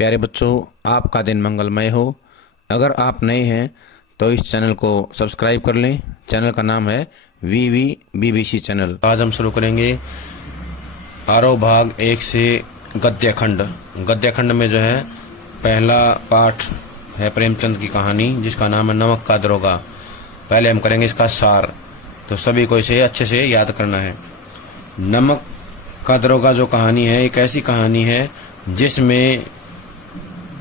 प्यारे बच्चों, आपका दिन मंगलमय हो। अगर आप नए हैं तो इस चैनल को सब्सक्राइब कर लें। चैनल का नाम है BBC चैनल। आज हम शुरू करेंगे आरोह भाग 1 से गद्यखंड। गद्यखंड में जो है पहला पाठ है प्रेमचंद की कहानी, जिसका नाम है नमक का दरोगा। पहले हम करेंगे इसका सार, तो सभी को इसे अच्छे से याद करना है। नमक का दरोगा जो कहानी है, एक ऐसी कहानी है जिसमें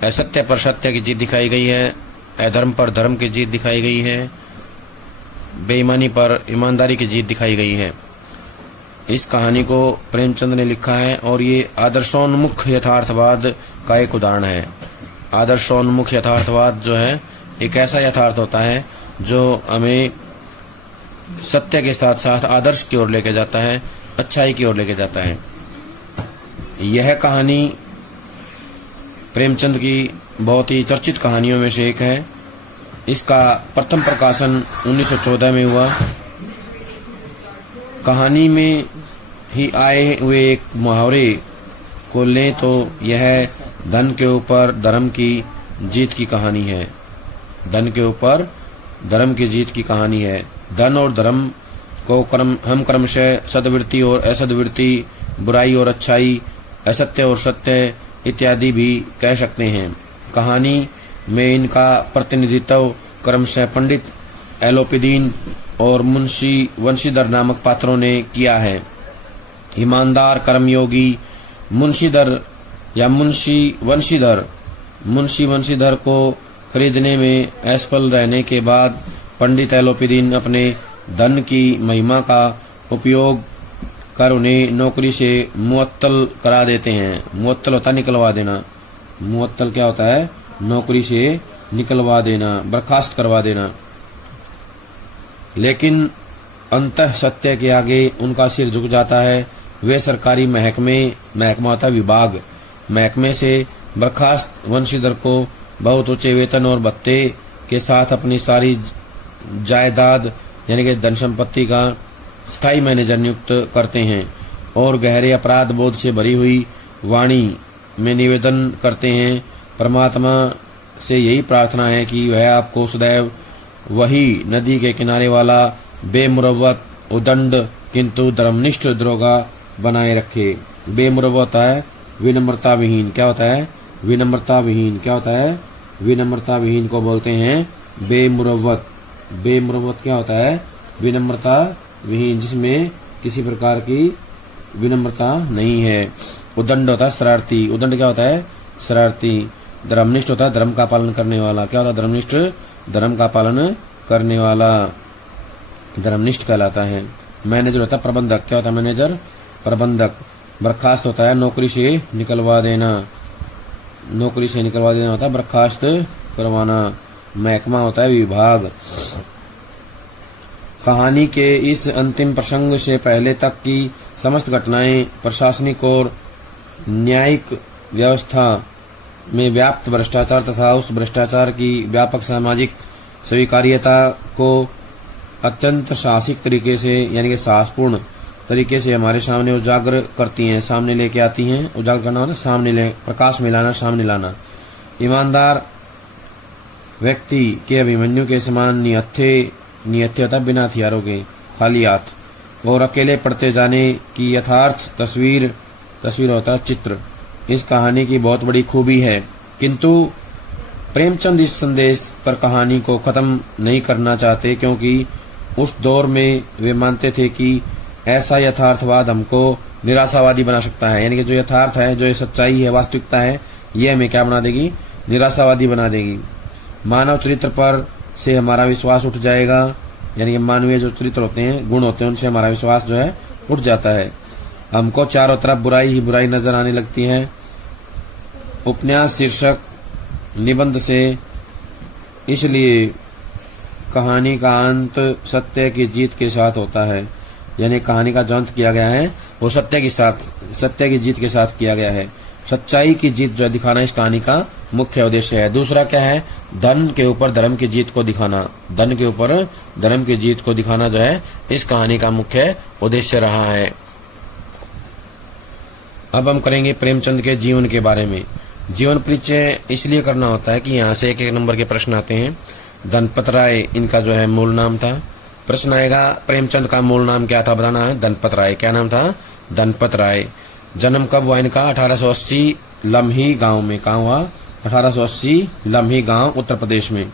असत्य पर सत्य की जीत दिखाई गई है, अधर्म पर धर्म की जीत दिखाई गई है, बेईमानी पर ईमानदारी की जीत दिखाई गई है। इस कहानी को प्रेमचंद ने लिखा है और ये आदर्शोन्मुख यथार्थवाद का एक उदाहरण है। आदर्शोन्मुख यथार्थवाद जो है एक ऐसा यथार्थ होता है जो हमें सत्य के साथ साथ आदर्श की ओर लेके जाता है, अच्छाई की ओर लेके जाता है। यह कहानी प्रेमचंद की बहुत ही चर्चित कहानियों में से एक है। इसका प्रथम प्रकाशन 1914 में हुआ। कहानी में ही आए हुए एक मुहावरे को लें तो यह धन के ऊपर धर्म की जीत की कहानी है। धन के ऊपर धर्म की जीत की कहानी है। धन और धर्म को हम क्रमशः सद्वृत्ति और असद्वृत्ति, बुराई और अच्छाई, असत्य और सत्य इत्यादि भी कह सकते हैं। कहानी में इनका प्रतिनिधित्व क्रमशः पंडित एलोपीदीन और मुंशी वंशीधर नामक पात्रों ने किया है। ईमानदार कर्मयोगी मुंशीधर या मुंशी वंशीधर को खरीदने में असफल रहने के बाद पंडित एलोपीदीन अपने धन की महिमा का उपयोग कर उन्हें नौकरी से मुअत्तल करा देते हैं। मुअत्तल होता है निकलवा देना। मुअत्तल क्या होता है? नौकरी से निकलवा देना, बर्खास्त करवा देना। लेकिन अंतः सत्य के आगे उनका सिर झुक जाता है। वे सरकारी महकमा होता है विभाग, महकमे से बर्खास्त वंशीधर को बहुत ऊंचे वेतन और भत्ते के साथ अपनी सारी जायदाद यानी कि धन संपत्ति का स्थायी मैनेजर नियुक्त करते हैं और गहरे अपराध बोध से भरी हुई वाणी में निवेदन करते हैं। परमात्मा से यही प्रार्थना है कि वह आपको सदैव वही नदी के किनारे वाला बेमुरव्वत उदंड किंतु धर्मनिष्ठ दरोगा बनाए रखे। बेमुरव्वत होता है विनम्रता विहीन। क्या होता है? विनम्रता विहीन। क्या होता है? विनम्रता विहीन को बोलते हैं बेमुरव्वत। बेमुरव्वत क्या होता है? विनम्रता विहीन, जिसमें किसी प्रकार की विनम्रता नहीं है। उदंड होता है शरारती। उदंड क्या होता है? शरारती। धर्मनिष्ठ होता है धर्म का पालन करने वाला। क्या होता है धर्मनिष्ठ? धर्म का पालन करने वाला धर्मनिष्ठ कहलाता है। मैनेजर होता है प्रबंधक। क्या होता है मैनेजर? प्रबंधक। बर्खास्त होता है नौकरी से निकलवा देना। नौकरी से निकलवा देना होता है बर्खास्त करवाना। महकमा होता है विभाग। कहानी के इस अंतिम प्रसंग से पहले तक की समस्त घटनाएं प्रशासनिक और न्यायिक व्यवस्था में व्याप्त भ्रष्टाचार तथा उस भ्रष्टाचार की व्यापक सामाजिक स्वीकार्यता को अत्यंत साहसिक तरीके से यानी कि साहसपूर्ण तरीके से हमारे सामने उजागर करती हैं, सामने लेके आती हैं। उजागर करना होता है सामने प्रकाश में लाना, सामने लाना। ईमानदार व्यक्ति के अभिमन्यु के समान निहत्थे होता बिना हथियारों के, खाली हाथ और अकेले पड़ते जाने की यथार्थ तस्वीर होता है चित्र। इस कहानी की बहुत बड़ी खूबी है। किंतु प्रेमचंद इस संदेश पर कहानी को खत्म नहीं करना चाहते, क्योंकि उस दौर में वे मानते थे कि ऐसा यथार्थवाद हमको निराशावादी बना सकता है। यानी कि जो यथार्थ है, जो ये सच्चाई है, वास्तविकता है, ये हमें क्या बना देगी? निराशावादी बना देगी। मानव चरित्र पर से हमारा विश्वास उठ जाएगा। यानी कि मानवीय जो चरित्र होते हैं, गुण होते हैं, उनसे हमारा विश्वास जो है उठ जाता है। हमको चारों तरफ बुराई ही बुराई नजर आने लगती है। उपन्यास शीर्षक निबंध से इसलिए कहानी का अंत सत्य की जीत के साथ होता है। यानी कहानी का जो अंत किया गया है वो सत्य की जीत के साथ किया गया है। सच्चाई की जीत जो दिखाना इस कहानी का मुख्य उद्देश्य है। दूसरा क्या है? धन के ऊपर धर्म की जीत को दिखाना। धन के ऊपर धर्म की जीत को दिखाना जो है इस कहानी का मुख्य उद्देश्य रहा है। अब हम करेंगे प्रेमचंद के जीवन के बारे में। जीवन परिचय इसलिए करना होता है कि यहाँ से एक एक नंबर के प्रश्न आते हैं। धनपत राय इनका जो है मूल नाम था। प्रश्न आएगा प्रेमचंद का मूल नाम क्या था, बताना है। धनपत राय, क्या नाम था? धनपत राय। जन्म कब हुआ इनका? 1880 लम्ही गांव में। कहाँ हुआ? 1880 लम्ही गांव, उत्तर प्रदेश में।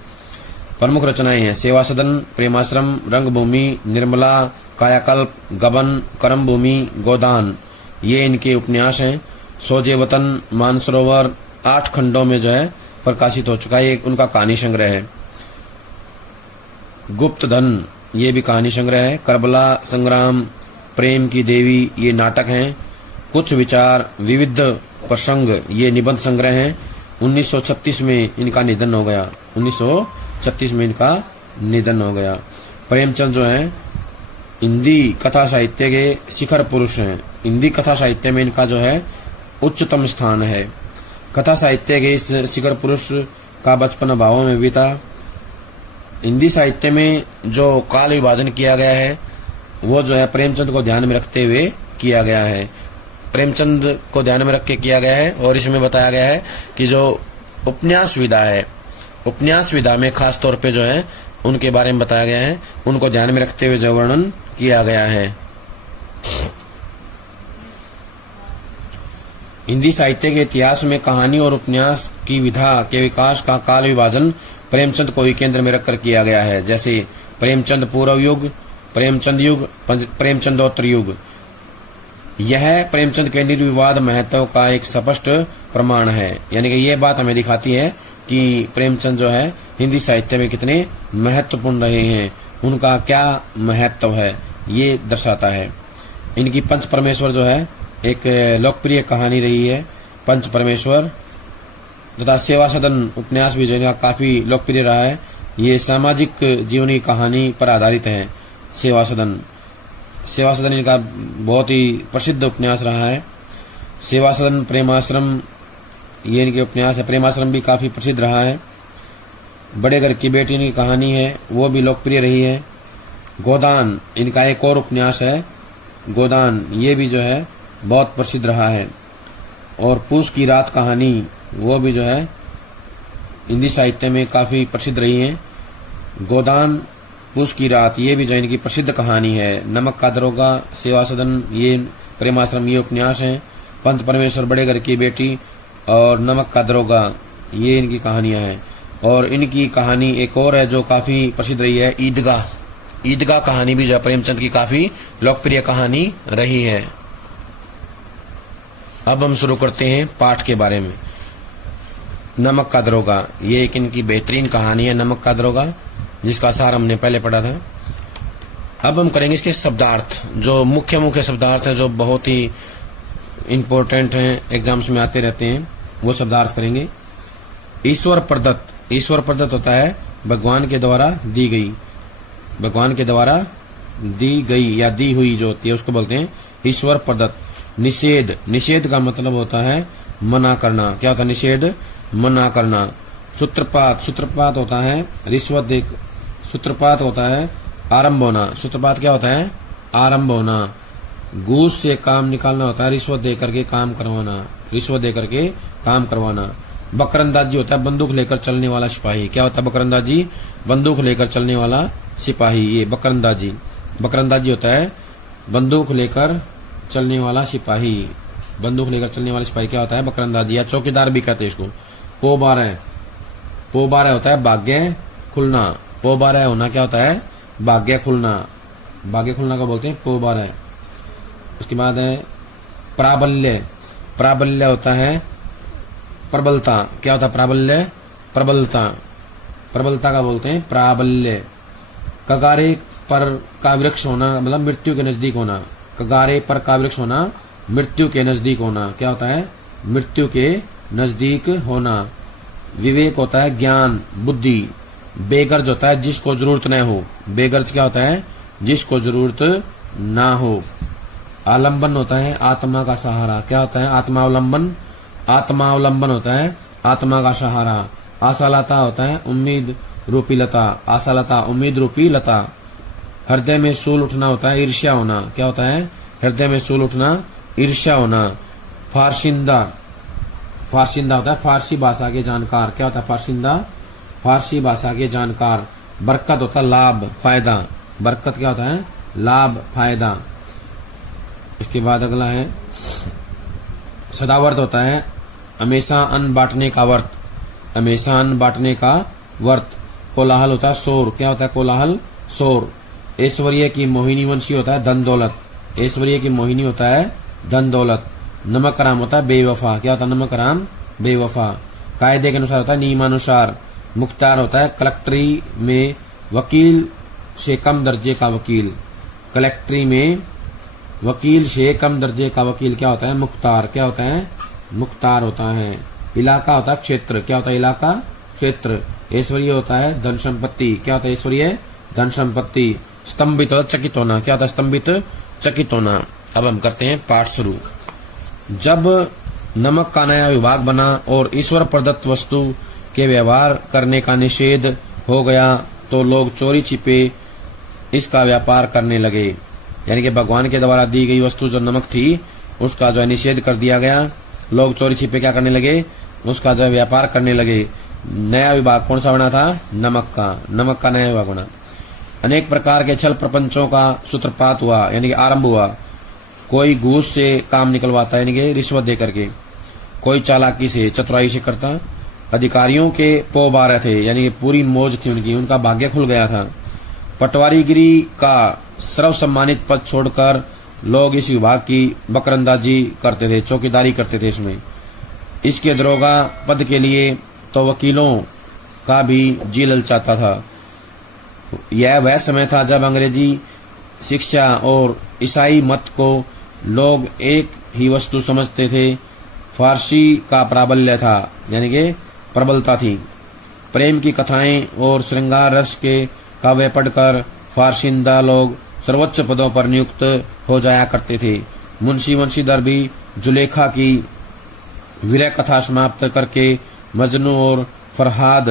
प्रमुख रचनाएं हैं सेवा सदन, प्रेमाश्रम, रंगभूमि, निर्मला, कायाकल्प, गबन, कर्मभूमि, गोदान, ये इनके उपन्यास हैं। सोजे वतन, मानसरोवर 8 खंडों में जो है प्रकाशित हो चुका है। ये उनका कहानी संग्रह है। गुप्त धन, ये भी कहानी संग्रह है। करबला संग्राम, प्रेम की देवी, ये नाटक हैं। कुछ विचार, विविध प्रसंग, ये निबंध संग्रह हैं। 1936 में इनका निधन हो गया। 1936 में इनका निधन हो गया। प्रेमचंद जो है हिंदी कथा साहित्य के शिखर पुरुष हैं। हिंदी कथा साहित्य में इनका जो है उच्चतम स्थान है। कथा साहित्य के इस शिखर पुरुष का बचपन अभावों में बीता। हिंदी साहित्य में जो काल विभाजन किया गया है वो जो है प्रेमचंद को ध्यान में रखते हुए किया गया है। प्रेमचंद को ध्यान में रख के किया गया है और इसमें बताया गया है कि जो उपन्यास विधा है, उपन्यास विधा में खास तौर पे जो है उनके बारे में बताया गया है। उनको ध्यान में रखते हुए जो वर्णन किया गया है। हिंदी साहित्य के इतिहास में कहानी और उपन्यास की विधा के विकास का काल विभाजन प्रेमचंद को ही केंद्र में रखकर किया गया है। जैसे प्रेमचंद पूर्व युग, प्रेमचंद युग, प्रेमचंदोत्तर युग। यह प्रेमचंद के निर्विवाद महत्व का एक स्पष्ट प्रमाण है। यानी कि ये बात हमें दिखाती है कि प्रेमचंद जो है हिंदी साहित्य में कितने महत्वपूर्ण रहे हैं, उनका क्या महत्व है, ये दर्शाता है। इनकी पंच परमेश्वर जो है एक लोकप्रिय कहानी रही है। पंच परमेश्वर तथा सेवा सदन उपन्यास भी जो है काफी लोकप्रिय रहा है। ये सामाजिक जीवनी कहानी पर आधारित है। सेवा सदन इनका बहुत ही प्रसिद्ध उपन्यास रहा है। सेवा सदन, प्रेमाश्रम, ये इनके उपन्यास है। प्रेमाश्रम भी काफी प्रसिद्ध रहा है। बड़े घर की बेटी की कहानी है, वो भी लोकप्रिय रही है। गोदान इनका एक और उपन्यास है। गोदान ये भी जो है बहुत प्रसिद्ध रहा है। और पूस की रात कहानी, वो भी जो है हिंदी साहित्य में काफी प्रसिद्ध रही है। गोदान, पूस की रात, ये भी जो इनकी प्रसिद्ध कहानी है। नमक का दरोगा, सेवा सदन, ये प्रेमाश्रम, ये उपन्यास हैं। पंच परमेश्वर, बड़े घर की बेटी और नमक का दरोगा, ये इनकी कहानियां हैं। और इनकी कहानी एक और है जो काफी प्रसिद्ध रही है, ईदगाह। ईदगाह कहानी भी जो प्रेमचंद की काफी लोकप्रिय कहानी रही है। अब हम शुरू करते हैं पाठ के बारे में। नमक का दरोगा, ये एक इनकी बेहतरीन कहानी है। नमक का दरोगा, जिसका सार हमने पहले पढ़ा था। अब हम करेंगे इसके शब्दार्थ, जो मुख्य शब्दार्थ हैं, जो बहुत ही इम्पोर्टेंट हैं, एग्जाम्स में आते रहते हैं, वो शब्दार्थ करेंगे। ईश्वर प्रदत्त, ईश्वर प्रदत्त होता है भगवान के द्वारा दी गई, भगवान के द्वारा दी गई या दी हुई जो होती है उसको बोलते हैं ईश्वर प्रदत्त। निषेध, निषेध का मतलब होता है मना करना। क्या होता है निषेध? मना करना। सूत्रपात, सूत्रपात होता है रिश्वत दे, सूत्रपात होता है आरंभ होना। सूत्रपात क्या होता है? आरंभ होना। घूस से काम निकालना होता है रिश्वत दे करके काम करवाना, रिश्वत दे करके काम करवाना। बकरंदाजी होता है बंदूक लेकर चलने वाला सिपाही। क्या होता है बकरंदाजी? बंदूक लेकर चलने वाला सिपाही, ये बकरंदाजी। बकरंदाजी होता है बंदूक लेकर चलने वाला सिपाही। बंदूक लेकर चलने वाला सिपाही क्या होता है? बकरंदाजी, या चौकीदार भी कहते हैं इसको। पोबारह, पोबारह होता है भाग्य खुलना। पोबारह होना क्या होता है? भाग्य खुलना। भाग्य खुलना को बोलते हैं पोबारह। उसके बाद है प्राबल्य। प्राबल्य होता है प्रबलता। क्या होता है प्राबल्य? प्रबलता। प्रबलता का बोलते हैं प्राबल्य। कगारे पर का वृक्ष होना मतलब मृत्यु के नजदीक होना। कगारे पर का वृक्ष होना, मृत्यु के नजदीक होना। क्या होता है? मृत्यु के नजदीक होना। विवेक होता है ज्ञान, बुद्धि। बेगर्ज होता है जिसको जरूरत न हो। बेगर्ज क्या होता है? जिसको जरूरत ना हो। आलंबन होता है आत्मा का सहारा। क्या होता है? आत्मावलंबन। आत्मावलंबन होता है आत्मा का सहारा। आशालता होता है उम्मीद रूपी लता। आशालता, उम्मीद रूपी लता। हृदय में सूल उठना होता है ईर्ष्या होना। क्या होता है? हृदय में सूल उठना, ईर्ष्या होना। फारशिंदा, फारसिंदा होता है फारसी भाषा के जानकार। क्या होता है फारसिंदा? फारसी भाषा के जानकार। बरकत होता है लाभ फायदा। बरकत क्या होता है? लाभ फायदा। इसके बाद अगला है सदावर्त होता है हमेशा अन्न बांटने का वर्त। हमेशा अन्न बांटने का वर्त। कोलाहल होता है शोर। क्या होता है कोलाहल? शोर। ऐश्वर्य की मोहिनी वंशी होता है धन दौलत। ऐश्वर्य की मोहिनी होता है धन दौलत। नमक हराम होता है बेवफा। क्या होता है नमक हराम? बेवफा। कायदे के अनुसार होता है नियमानुसार। मुख्तार होता है कलेक्ट्री में वकील से कम दर्जे का वकील। कलेक्ट्री में वकील से कम दर्जे का वकील क्या होता है? मुख्तार। क्या होता है? मुख्तार होता है। इलाका होता है क्षेत्र। क्या होता है इलाका? क्षेत्र। ऐश्वर्य होता है धन संपत्ति। क्या होता है ऐश्वर्य? धन संपत्ति। स्तंभित होता है चकित होना। क्या होता है स्तंभित? चकित होना। अब हम करते हैं पाठ शुरू। जब नमक का नया विभाग बना और ईश्वर प्रदत्त वस्तु के व्यवहार करने का निषेध हो गया तो लोग चोरी छिपे इसका व्यापार करने लगे। यानी कि भगवान के द्वारा दी गई वस्तु जो नमक थी उसका जो है निषेध कर दिया गया। लोग चोरी छिपे क्या करने लगे? उसका जो है व्यापार करने लगे। नया विभाग कौन सा बना था? नमक का। नमक का नया विभाग बना। अनेक प्रकार के छल प्रपंचों का सूत्रपात हुआ यानी कि आरंभ हुआ। कोई घूस से काम निकलवाता यानी कि रिश्वत दे करके, कोई चालाकी से चतुराई से करता। अधिकारियों के पो बारह थे यानी पूरी मौज थी उनकी, उनका भाग्य खुल गया था। पटवारीगिरी का सर्व सम्मानित पद छोड़कर लोग इस विभाग की बकरंदाजी करते थे, चौकीदारी करते थे इसमें। इसके दरोगा पद के लिए तो वकीलों का भी जी ललचाता था। यह वह समय था जब अंग्रेजी शिक्षा और ईसाई मत को लोग एक ही वस्तु समझते थे। फारसी का प्राबल्य था यानी कि प्रबलता थी। प्रेम की कथाएं और श्रृंगार रस के काव्य पढ़कर फारसिंदा लोग सर्वोच्च पदों पर नियुक्त हो जाया करते थे। मुंशी वंशीधर भी जुलेखा की वीर कथा समाप्त करके मजनू और फरहाद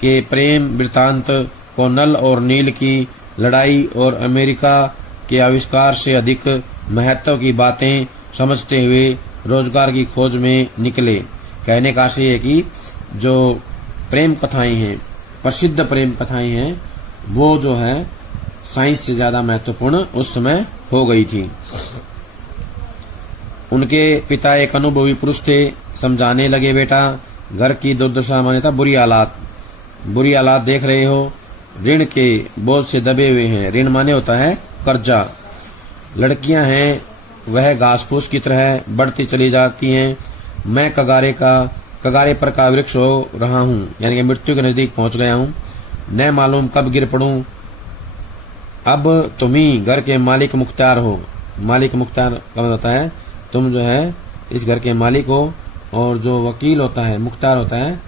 के प्रेम वृतांत को नल और नील की लड़ाई और अमेरिका के आविष्कार से अधिक महत्व की बातें समझते हुए रोजगार की खोज में निकले। कहने का आशय है कि जो प्रेम कथाएं हैं, प्रसिद्ध प्रेम कथाएं हैं, वो जो है साइंस से ज्यादा महत्वपूर्ण उस समय हो गई थी। उनके पिता एक अनुभवी पुरुष थे। समझाने लगे, बेटा घर की दुर्दशा माने था बुरी हालात देख रहे हो, ऋण के बोझ से दबे हुए हैं। ऋण माने होता है कर्जा। लड़कियां हैं वह घास फूस की तरह बढ़ती चली जाती हैं। मैं कगारे पर का वृक्ष हो रहा हूँ यानी कि मृत्यु के नजदीक पहुंच गया हूँ। न मालूम कब गिर पड़ूं। अब तुम ही घर के मालिक मुख्तार हो। मालिक मुख्तार का मतलब होता है तुम जो है इस घर के मालिक हो। और जो वकील होता है मुख्तार होता है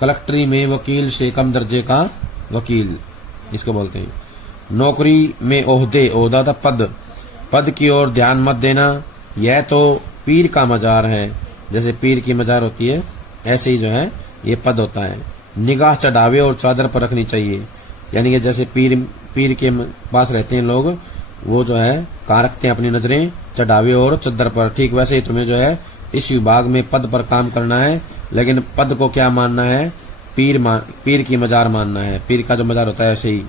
कलेक्ट्री में वकील से कम दर्जे का वकील, इसको बोलते हैं। नौकरी में ओहदा था पद की ओर ध्यान मत देना। यह तो पीर का मजार है। जैसे पीर की मजार होती है ऐसे ही जो है ये पद होता है। निगाह चढ़ावे और चादर पर रखनी चाहिए यानी कि जैसे पीर के पास रहते हैं लोग, वो जो है कहाँ रखते हैं अपनी नजरें? चढ़ावे और चादर पर। ठीक वैसे ही तुम्हें जो है इस विभाग में पद पर काम करना है, लेकिन पद को क्या मानना है? पीर की मजार मानना है। पीर का जो मजार होता है ऐसे ही।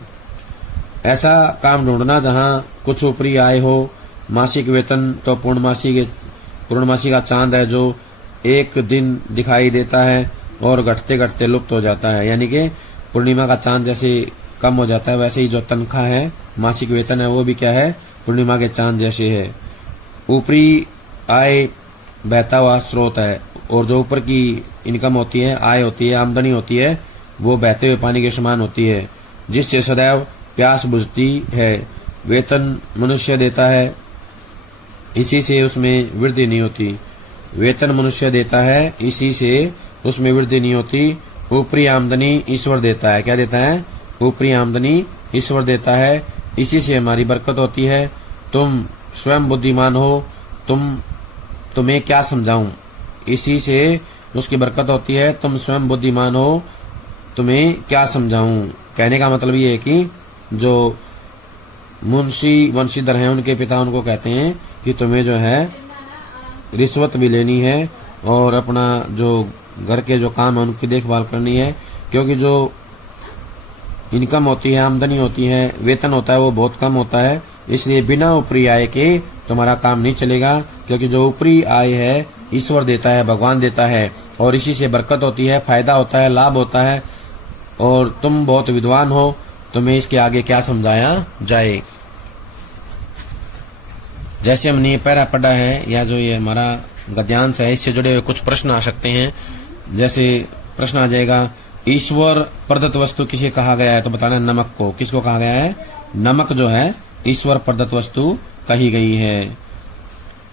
ऐसा काम ढूंढना जहाँ कुछ ऊपरी आय हो। मासिक वेतन तो पूर्णमासी का चांद है जो एक दिन दिखाई देता है और घटते घटते लुप्त हो जाता है। यानी कि पूर्णिमा का चांद जैसे कम हो जाता है वैसे ही जो तनख्वाह है, मासिक वेतन है, वो भी क्या है? पूर्णिमा के चांद जैसे है। ऊपरी आय बहता हुआ स्रोत है और जो ऊपर की इनकम होती है, आय होती है, आमदनी होती है, वो बहते हुए पानी के समान होती है जिससे सदैव प्यास बुझती है। वेतन मनुष्य देता है, इसी से उसमें वृद्धि नहीं होती। वेतन मनुष्य देता है, इसी से उसमें वृद्धि नहीं होती। ऊपरी आमदनी ईश्वर देता है। क्या देता है? ऊपरी आमदनी ईश्वर देता है, इसी से हमारी बरकत होती है। तुम स्वयं बुद्धिमान हो, तुम्हें क्या समझाऊं? इसी से उसकी बरकत होती है। तुम स्वयं बुद्धिमान हो, तुम्हें क्या समझाऊं? कहने का मतलब ये है कि जो मुंशी वंशीधर हैं उनके पिता उनको कहते हैं कि तुम्हें जो है रिश्वत भी लेनी है और अपना जो घर के जो काम है उनकी देखभाल करनी है, क्योंकि जो इनकम होती है, आमदनी होती है, वेतन होता है वो बहुत कम होता है। इसलिए बिना ऊपरी आय के तुम्हारा काम नहीं चलेगा, क्योंकि जो ऊपरी आय है ईश्वर देता है, भगवान देता है, और इसी से बरकत होती है, फायदा होता है, लाभ होता है। और तुम बहुत विद्वान हो, तुम्हें इसके आगे क्या समझाया जाए। जैसे हमने ये पैरा पढ़ा है, या जो ये हमारा गद्यांश है, इससे जुड़े हुए कुछ प्रश्न आ सकते हैं। जैसे प्रश्न आ जाएगा, ईश्वर प्रदत्त वस्तु किसे कहा गया है? तो बताना नमक को। किसको कहा गया है? नमक जो है ईश्वर प्रदत्त वस्तु कही गई है।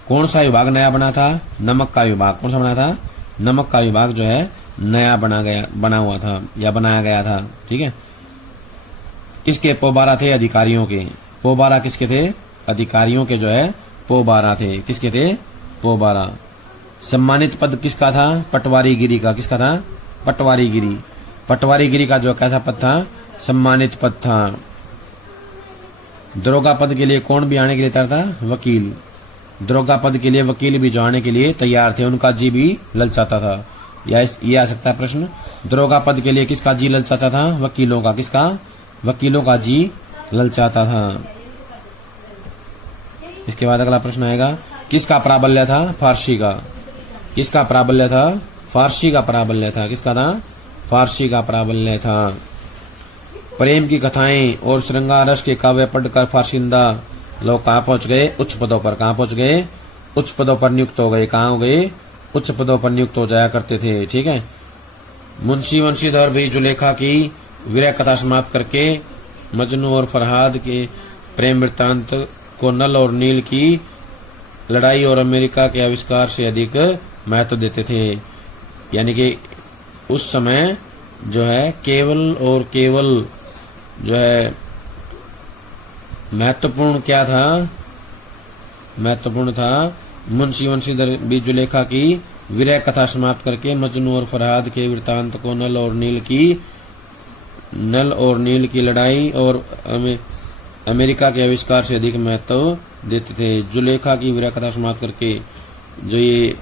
कौन सा विभाग नया बना था? नमक का विभाग। कौन सा बना था? नमक का विभाग जो है नया बना हुआ था या बनाया गया था। ठीक है। किसके पोबारा थे? अधिकारियों के। पोबारा किसके थे? अधिकारियों के जो है पोबारा थे। किसके थे? पोबारा। सम्मानित पद किसका था? पटवारी गिरी का। किसका था? पटवारी गिरी। पटवारी गिरी का जो कैसा पद था? सम्मानित पद था। दरोगा पद के लिए कौन भी आने के लिए तैयार था? वकील। दरोगा पद के लिए वकील भी जो आने के लिए तैयार थे, उनका जी भी ललचाता था। या ये आ सकता है प्रश्न, दरोगा पद के लिए किसका जी ललचाता था? वकीलों का। किसका? वकीलों का जी ललचाता था। इसके बाद अगला प्रश्न आएगा, किसका प्राबल्य था? फारसी का। किसका प्राबल्य था? फारसी का प्राबल्य था। किसका था? फारसी का प्राबल्य था। प्रेम की कथाएं और श्रृंगार रस के काव्य पढ़कर फारसिंदा लोग कहाँ पहुंच गए? उच्च पदों पर। कहाँ पहुंच गए? उच्च पदों पर नियुक्त हो गए। कहाँ हो गए? उच्च पदों पर नियुक्त हो जाया करते थे। ठीक है। मुंशी वंशीधर भी जुलेखा की विरह कथा समाप्त करके मजनू और फरहाद के प्रेम वृत्तांत को नल और नील की लड़ाई और अमेरिका के आविष्कार से अधिक महत्व देते थे। यानी कि उस समय जो है केवल और केवल जो है महत्वपूर्ण क्या था? महत्वपूर्ण था मुंशी वंशीधर बी जुलेखा की विरह कथा समाप्त करके मजनू और फरहाद के वृत्तांत को नल और नील की लड़ाई और अमेरिका के आविष्कार से अधिक महत्व देते थे। जुलेखा की विरह कथा समाप्त करके जो ये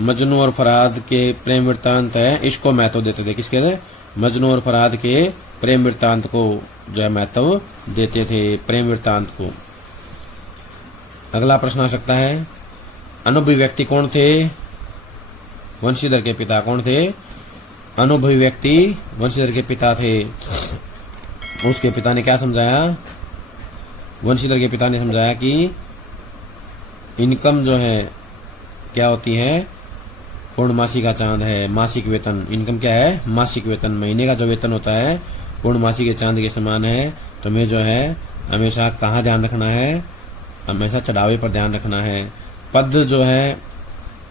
मजनू और फरहाद के प्रेम वृत्तांत है, इसको महत्व देते थे। किसके थे? मजनू और फरहाद के प्रेम वृत्तांत को जो है महत्व देते थे, प्रेम वृत्तांत को। अगला प्रश्न आ सकता है, अनुभवी व्यक्ति कौन थे? वंशीधर के पिता कौन थे? अनुभवी व्यक्ति वंशीधर के पिता थे। उसके पिता ने क्या समझाया? वंशीधर के पिता ने समझाया कि इनकम जो है क्या होती है? पूर्णमासी का चांद है, मासिक वेतन। इनकम क्या है? मासिक वेतन। महीने का जो वेतन होता है पूर्णमासी के चांद के समान है। तुम्हें जो है हमेशा कहाँ ध्यान रखना है? हमेशा चढ़ावे पर ध्यान रखना है। पद जो है,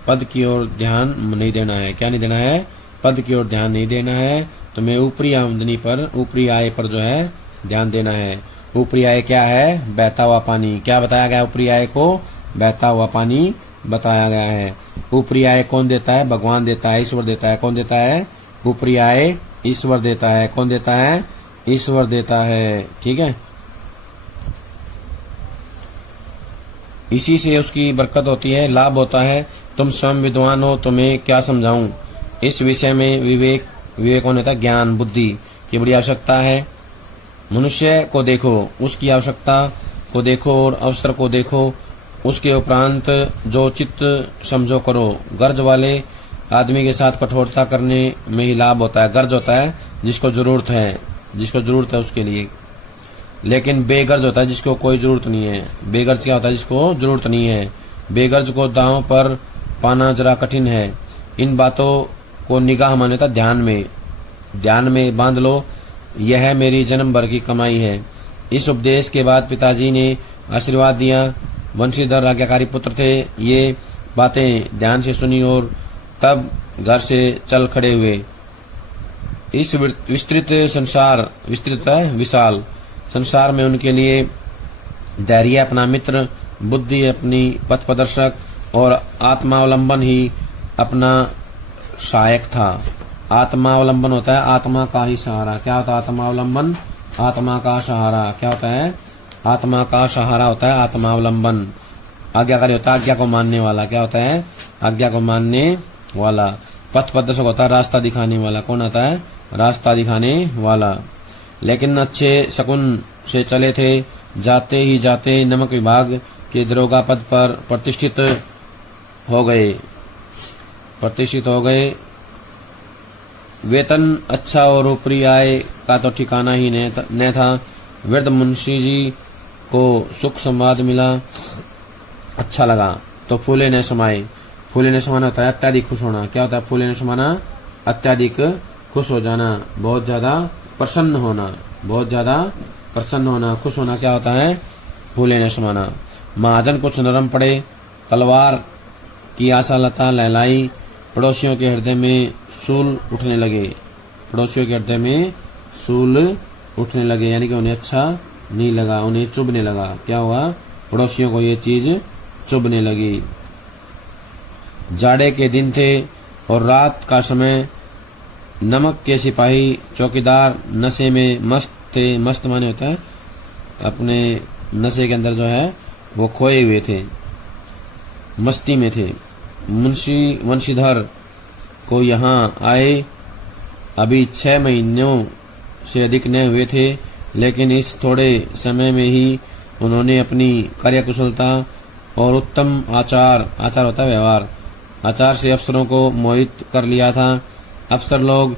पद की ओर ध्यान नहीं देना है। क्या नहीं देना है? पद की ओर ध्यान नहीं देना है। तुम्हें ऊपरी आमदनी पर, ऊपरी आय पर जो है ध्यान देना है। ऊपरी आय क्या है? बहता हुआ पानी। क्या बताया गया? ऊपरी आय को बहता हुआ पानी बताया गया है। ऊपरी आय कौन देता है? भगवान देता है, ईश्वर देता है। कौन देता है? ऊपरी आय ईश्वर देता है। कौन देता है? ईश्वर देता है। ठीक है। इसी से उसकी बरकत होती है, लाभ होता है। तुम स्वयं विद्वान हो, तुम्हें क्या समझाऊं? इस विषय में विवेक होने तक ज्ञान बुद्धि की बड़ी आवश्यकता है। मनुष्य को देखो, उसकी आवश्यकता को देखो और अवसर को देखो। उसके उपरांत जो चित्त समझो करो। गर्ज वाले आदमी के साथ कठोरता करने में ही लाभ होता है। गर्ज होता है जिसको जरूरत है उसके लिए, लेकिन बेगर्ज होता है जिसको कोई जरूरत नहीं है। बेगर्ज क्या होता है? जिसको जरूरत नहीं है। बेगर्ज को दांव पर पाना जरा कठिन है। इन बातों को निगाह मान्यता ध्यान में बांध लो। यह मेरी जन्म भर की कमाई है। इस उपदेश के बाद पिताजी ने आशीर्वाद दिया। वंशीधर आज्ञाकारी पुत्र थे। ये बातें ध्यान से सुनी और तब घर से चल खड़े हुए। इस विशाल संसार में उनके लिए धैर्य अपना मित्र, बुद्धि अपनी पथ प्रदर्शक और आत्मावलंबन ही अपना सहायक था। आत्मावलंबन होता है आत्मा का ही सहारा। क्या होता है आत्मावलंबन? आत्मा का सहारा। क्या होता है? आत्मा का सहारा होता है आत्मावलंबन। आज्ञाकारी होता है आज्ञा को मानने वाला। क्या होता है? आज्ञा को मानने वाला। पथ प्रदर्शक होता है रास्ता दिखाने वाला। कौन आता है? रास्ता दिखाने वाला। लेकिन अच्छे शकुन से चले थे, जाते ही जाते नमक विभाग के दरोगा पद पर प्रतिष्ठित हो गए। वेतन अच्छा और ऊपरी आय का तो ठिकाना ही न था। वृद्ध मुंशी जी को सुख संवाद मिला, अच्छा लगा तो फूले न समाये। फूले न समाना होता है अत्याधिक खुश होना। क्या होता है फूले न समाना? अत्याधिक खुश हो जाना, बहुत ज्यादा प्रसन्न होना, बहुत ज्यादा प्रसन्न होना। खुश होना क्या होता है? फूले न समाना। महाजन कुछ नरम पड़े, तलवार की आशा लता लहलाई। पड़ोसियों के हृदय में सूल उठने लगे। पड़ोसियों के हृदय में सूल उठने लगे, यानी कि उन्हें अच्छा नहीं लगा, उन्हें चुभने लगा। क्या हुआ? पड़ोसियों को ये चीज चुभने लगी। जाड़े के दिन थे और रात का समय। नमक के सिपाही चौकीदार नशे में मस्त थे। मस्त माने होता है अपने नशे के अंदर जो है वो खोए हुए थे, मस्ती में थे। वंशीधर को यहाँ आए अभी 6 महीनों से अधिक न हुए थे, लेकिन इस थोड़े समय में ही उन्होंने अपनी कार्यकुशलता और उत्तम आचार होता है व्यवहार, आचार से अफसरों को मोहित कर लिया था। अफसर लोग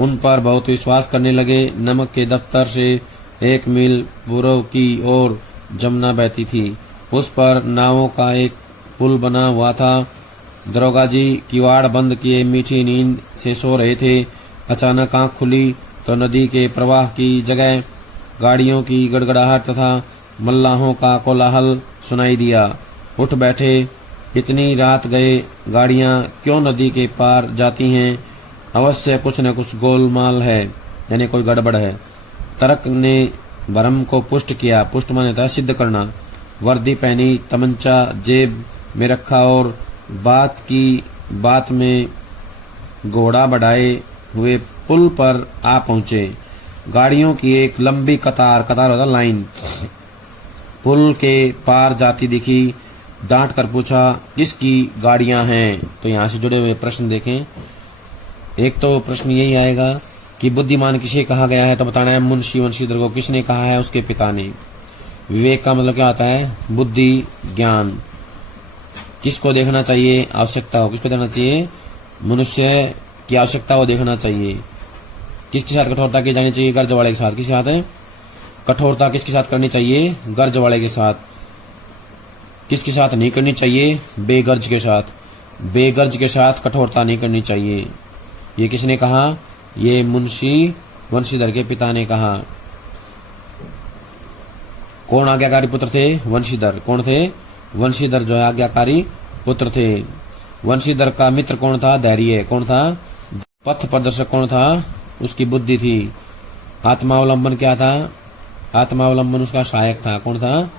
उन पर बहुत विश्वास करने लगे। नमक के दफ्तर से 1 मील पूर्व की ओर जमुना बहती थी। उस पर नावों का एक पुल बना हुआ था। दरोगा जी किवाड़ बंद किए मीठी नींद से सो रहे थे। अचानक आंख खुली तो नदी के प्रवाह की जगह गाड़ियों की गड़गड़ाहट तथा मल्लाहों का कोलाहल सुनाई दिया। उठ बैठे। इतनी रात गए गाड़ियां क्यों नदी के पार जाती हैं? अवश्य कुछ न कुछ गोलमाल है, यानी कोई गड़बड़ है। तर्क ने भरम को पुष्ट किया। पुष्ट माने था सिद्ध करना। वर्दी पहनी, तमंचा जेब में रखा और बात में घोड़ा बढ़ाए हुए पुल पर आ पहुंचे। गाड़ियों की एक लंबी कतार होता लाइन पुल के पार जाती दिखी। डांट कर पूछा, किसकी गाड़ियां हैं? तो यहाँ से जुड़े हुए प्रश्न देखें। एक तो प्रश्न यही आएगा कि बुद्धिमान किसे कहा गया है? तो बताना है मुंशी वंशीधर को। किसने कहा है? उसके पिता ने। विवेक का मतलब क्या होता है? बुद्धि, ज्ञान। किसको देखना चाहिए? आवश्यकता को। किसको देखना चाहिए? मनुष्य की आवश्यकता को देखना चाहिए। किसके साथ कठोरता की जानी चाहिए? गर्ज वाले के साथ। किसके साथ है? कठोरता किसके साथ करनी चाहिए? गर्ज वाले के साथ। किसके साथ नहीं करनी चाहिए? बेगर्ज के साथ। बेगर्ज के साथ कठोरता नहीं करनी चाहिए। ये किसने कहा? ये मुंशी वंशीधर के पिता ने कहा। कौन आज्ञाकारी पुत्र थे? वंशीधर। कौन थे? वंशीधर जो है आज्ञाकारी पुत्र थे। वंशीधर का मित्र कौन था? धैर्य। कौन था? पथ प्रदर्शक कौन था? उसकी बुद्धि थी। आत्मावलंबन क्या था? आत्मावलंबन उसका सहायक था। कौन था?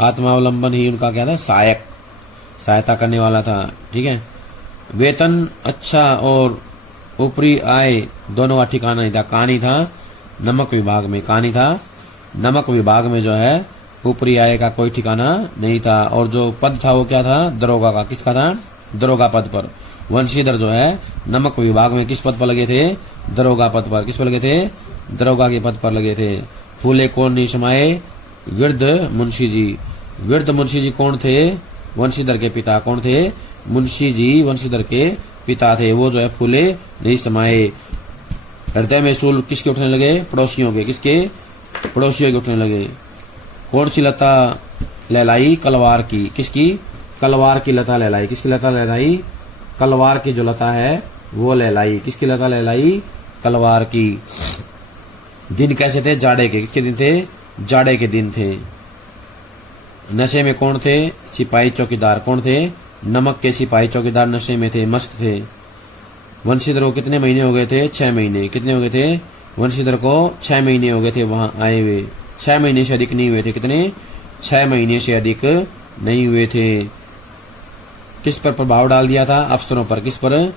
आत्मावलंबन ही उनका क्या था? सहायक, सहायता करने वाला था। ठीक है। वेतन अच्छा और ऊपरी आय दोनों का ठिकाना नहीं था। कहानी था नमक विभाग में। कहानी था नमक विभाग में जो है ऊपरी आय का कोई ठिकाना नहीं था। और जो पद था वो क्या था? दरोगा का। किसका था? दरोगा पद पर। वंशीधर जो है नमक विभाग में किस पद पर लगे थे? दरोगा पद पर। किस पर लगे थे? दरोगा के पद पर लगे थे। फूले कौन नहीं समाये? वृद्ध मुंशी जी। वृद्ध मुंशी जी कौन थे? वंशीधर के पिता। कौन थे? मुंशी जी वंशीधर के पिता थे। वो जो है फूले नहीं समाये। हृदय में सूल किसके उठने लगे? पड़ोसियों के। किसके? पड़ोसियों के उठने लगे। कौन सी लता लहलाई? कलवार की। किसकी? कलवार की लता लहलाई। किसकी लता लहलाई? कलवार की जो लता है वो लहलाई। किसकी लता लहलाई? कलवार की। दिन कैसे थे? जाड़े के। किसके दिन थे? जाड़े के दिन थे। नशे में कौन थे? सिपाही चौकीदार। कौन थे? नमक के सिपाही चौकीदार नशे में थे, मस्त थे। वंशीधर को कितने महीने हो गए थे? 6 महीने। कितने हो गए थे? वंशीधर को 6 महीने हो गए थे वहां आए हुए। 6 महीने से अधिक नहीं हुए थे। कितने? 6 महीने से अधिक नहीं हुए थे। किस पर प्रभाव डाल दिया था? अफसरों पर। किस पर?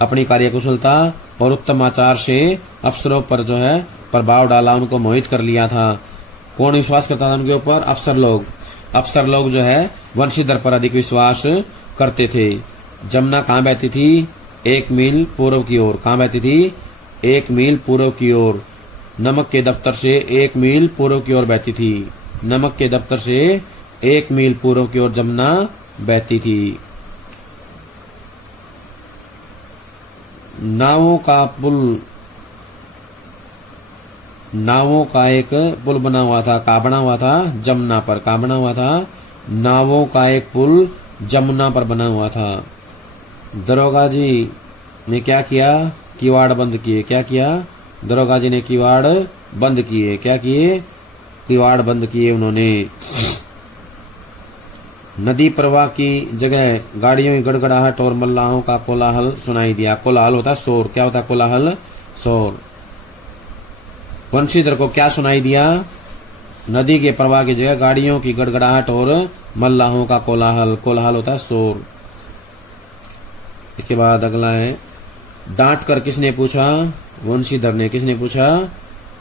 अपनी कार्यकुशलता और उत्तम आचार से अफसरों पर जो है प्रभाव डाला, उनको मोहित कर लिया था। कौन विश्वास करता था उनके ऊपर? अफसर लोग। अफसर लोग जो है वंशीधर पर अधिक विश्वास करते थे। जमुना कहाँ बहती थी? 1 मील पूर्व की ओर। कहाँ बहती थी? 1 मील पूर्व की ओर। नमक के दफ्तर से 1 मील पूर्व की ओर बहती थी। नमक के दफ्तर से 1 मील पूर्व की ओर जमुना बहती थी। नावों का एक पुल बना हुआ था। कहाँ बना हुआ था? जमुना पर। कहाँ बना हुआ था? नावों का एक पुल जमुना पर बना हुआ था। दरोगा जी ने क्या किया? किवाड़ बंद किए। क्या किया? दरोगा जी ने किवाड़ बंद किए। क्या किए? किवाड़ बंद किए उन्होंने। नदी प्रवाह की जगह गाड़ियों की गड़गड़ाहट और मल्लाहों का कोलाहल सुनाई दिया। कोलाहल होता है शोर। क्या होता है कोलाहल? शोर। बंशीधर को क्या सुनाई दिया? नदी के प्रवाह की जगह गाड़ियों की गड़गड़ाहट और मल्लाहों का कोलाहल। कोलाहल होता है शोर। इसके बाद अगला है, डांट कर किसने पूछा? वंशीधर ने। किसने पूछा?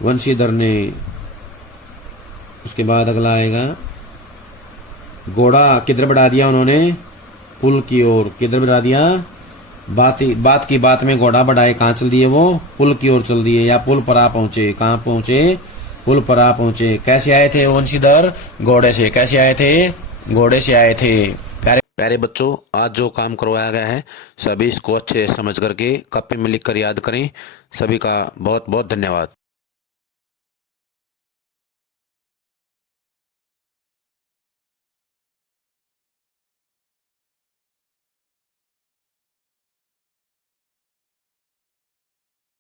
वंशीधर ने। उसके बाद अगला आएगा, घोड़ा किधर बढ़ा दिया उन्होंने? पुल की ओर। किधर बढ़ा दिया? बात की बात में घोड़ा बढ़ाए। कहाँ चल दिए वो? पुल की ओर चल दिए, या पुल पर आ पहुंचे। कहाँ पहुंचे? पुल पर आ पहुंचे। कैसे आए थे वंशीधर? घोड़े से। कैसे आए थे? घोड़े से आए थे। प्यारे बच्चों, आज जो काम करवाया गया है सभी इसको अच्छे समझ करके कॉपी में लिख कर याद करें। सभी का बहुत बहुत धन्यवाद।